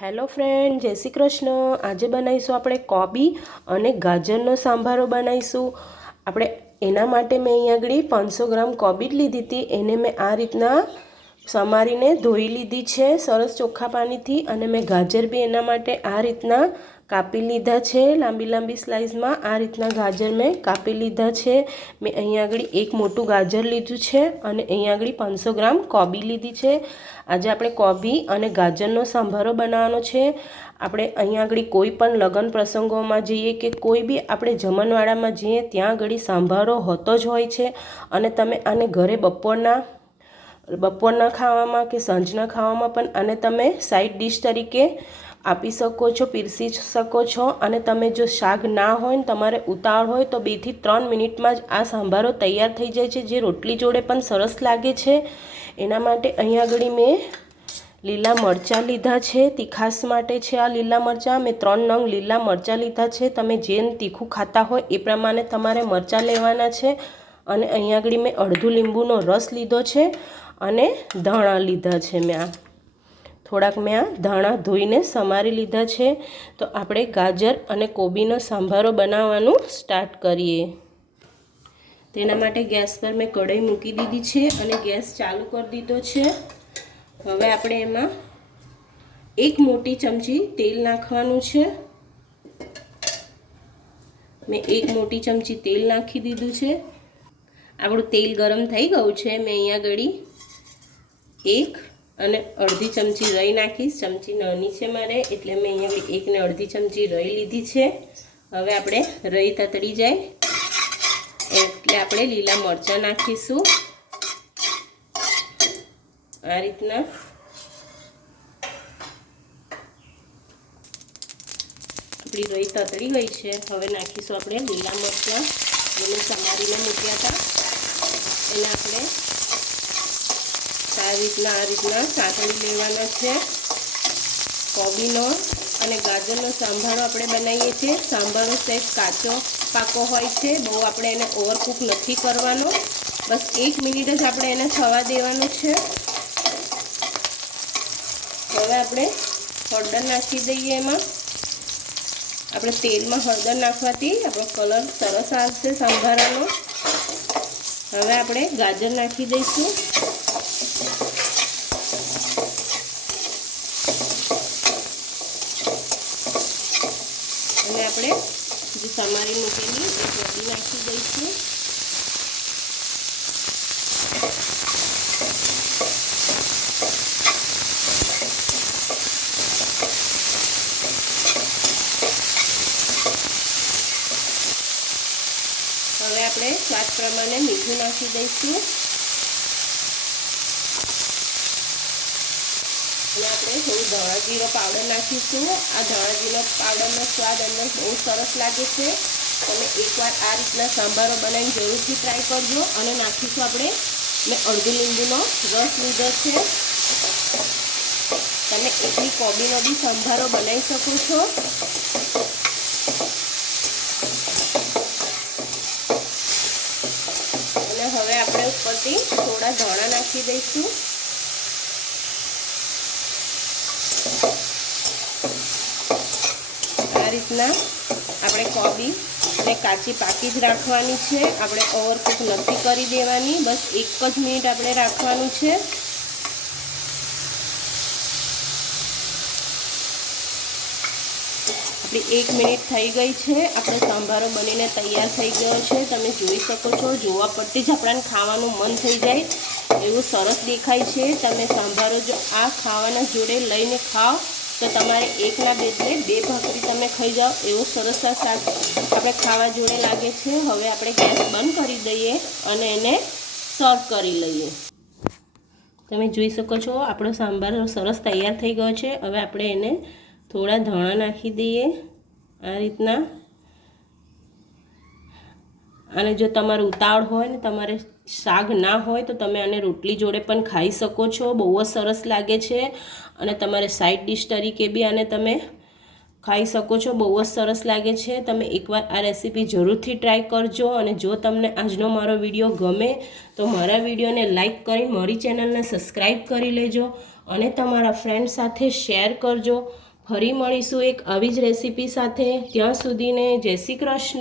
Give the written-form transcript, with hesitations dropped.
Hello friend, જય શ્રી કૃષ્ણ। આજે બનાવીશું આપણે કોબી અને ગાજરનો સાંભારો બનાવીશું। આપણે એના માટે મેં અહીં આગળ 500 ગ્રામ કોબી લીધી હતી। એને મેં આ રીતના સમારીને ધોઈ લીધી છે સરસ ચોખ્ખા પાણીથી। અને મેં ગાજર બી એના માટે આ રીતના કાપી લીધા છે લાંબી લાંબી સ્લાઇસમાં। આ રીતના ગાજર મેં કાપી લીધા છે। મેં અહીં આગળ એક મોટું ગાજર લીધું છે અને અહીં આગળ 500 ગ્રામ કોબી લીધી છે। આજે આપણે કોબી અને ગાજરનો સાંભારો બનાવવાનો છે। આપણે અહીં આગળ કોઈ પણ લગ્ન પ્રસંગોમાં જઈએ કે કોઈ બી આપણે જમણવાડામાં જઈએ ત્યાં આગળ સાંભારો હોતો જ હોય છે। અને તમે આને ઘરે બપોરના ખાવામાં કે સાંજના ખાવામાં પણ આને તમે સાઈડ ડિશ તરીકે આપી શકો છો, પીરસી શકો છો। અને તમે જો શાક ના હોય ને તમારે ઉતાવળ હોય તો 2 થી 3 મિનિટમાં જ આ સાંભારો તૈયાર થઈ જાય છે, જે રોટલી જોડે પણ સરસ લાગે છે। એના માટે અહીં આગળ મેં લીલા મરચાં લીધા છે, તીખાસ માટે છે આ લીલા મરચાં। મેં 3 નંગ લીલા મરચાં લીધા છે। તમે જેમ તીખું ખાતા હોય એ પ્રમાણે તમારે મરચાં લેવાના છે। અને અહીં આગળ મેં અડધું લીંબુનો રસ લીધો છે અને ધાણા લીધા છે। મેં ધાણા ધોઈને સમારી લીધા છે। તો આપણે ગાજર અને કોબીનો સાંભારો બનાવવાનું સ્ટાર્ટ કરીએ। તેના માટે ગેસ પર મેં કઢાઈ મૂકી દીધી છે અને ગેસ ચાલુ કરી દીધો છે। હવે આપણે એમાં 1 મોટી ચમચી તેલ નાખવાનું છે। મેં 1 મોટી ચમચી તેલ નાખી દીધું છે। આપણું તેલ ગરમ થઈ ગયું છે। મેં અહીંયા આગળ 1 અને અડધી ચમચી રાઈ નાખીશ। ચમચી નાની છે મારે એટલે મેં અહીંયા 1 ને અડધી ચમચી રાઈ લીધી છે। હવે આપણે રાઈ તતડી જાય એટલે આપણે લીલા મરચાં નાખીશું। આ રીતના આપણી રાઈ તતડી ગઈ છે। હવે નાખીશું આપણે લીલા મરચાં, એને સમારીને મૂક્યા હતા એને આપણે આ રીતના સાંતળી લેવાના છે। કોબીનો અને ગાજરનો સાંભારો આપણે બનાવીએ છીએ। સાંભારો સહેજ કાચો પાકો હોય છે, બહુ આપણે એને ઓવરકુક નથી કરવાનો, બસ 1 મિનિટ જ આપણે એને થવા દેવાનું છે। હવે આપણે હળદર નાખી દઈએ। એમાં આપણે તેલમાં હળદર નાખવાથી આપણો કલર સરસ આવશે સાંભારાનો। હવે આપણે ગાજર નાખી દઈશું। અને આપણે જે સમારી મૂકેલી એ કોબી નાખી દઈશું। હવે આપણે સ્વાદ પ્રમાણે મીઠું નાખી દઈશું અને આપણે થોડું ધાણા જીરો પાવડર નાખીશું। આ ધાણા જીરો પાવડરનો સ્વાદ અંદર બહુ સરસ લાગે છે। તમે એકવાર આ રીતના સાંભારો બનાવીને જરૂરથી ટ્રાય કરજો। અને નાખીશું આપણે મેં અડધી લીંબુનો રસ લીધો છે। તમે એકલી કોબીનો બી સાંભારો બનાવી શકો છો। અને હવે આપણે ઉપરથી થોડા ધાણા નાખી દઈશું। આ રીતના આપણે કોબી ને કાચી પાકી જ રાખવાની છે, આપણે ઓવરકુક નથી કરી દેવાની, બસ 1 જ મિનિટ આપણે રાખવાનું છે। આપણી 1 મિનિટ થઈ ગઈ છે। આપણો સાંભારો બનીને તૈયાર થઈ ગયો છે। તમે જોઈ શકો છો, જોવા પરથી જ આપણને ખાવાનું મન થઈ જાય એવું સરસ દેખાય છે। તમે સાંભારો જો આ ખાવાના જોડે લઈને ખાઓ તો તમારે 1ના બદલે 2 ભાખરી તમે ખાઈ જાઓ એવો સરસ આ શાક આપણે ખાવા જોડે લાગે છે। હવે આપણે ગેસ બંધ કરી દઈએ અને એને સર્વ કરી લઈએ। તમે જોઈ શકો છો આપણો સાંભાર સરસ તૈયાર થઈ ગયો છે। હવે આપણે એને થોડા ધાણા નાખી દઈએ આ રીતના। અને જો તમારે ઉતાવળ હોય ને તમારે શાક ના હોય તો તમે આને રોટલી જોડે પણ ખાઈ શકો છો, બહુ જ સરસ લાગે છે। અને તમારે સાઈડ ડિશ તરીકે બી આને તમે ખાઈ શકો છો, બહુ જ સરસ લાગે છે। તમે એકવાર આ રેસીપી જરૂરથી ટ્રાય કરજો। અને જો તમને આજનો મારો વિડીયો ગમે તો મારા વિડીયોને લાઈક કરી મારી ચેનલને સબસ્ક્રાઈબ કરી લેજો અને તમારા ફ્રેન્ડ સાથે શેર કરજો। ફરી મળીશું એક આવી જ રેસીપી સાથે. ત્યાં સુધીને જય શ્રી કૃષ્ણ.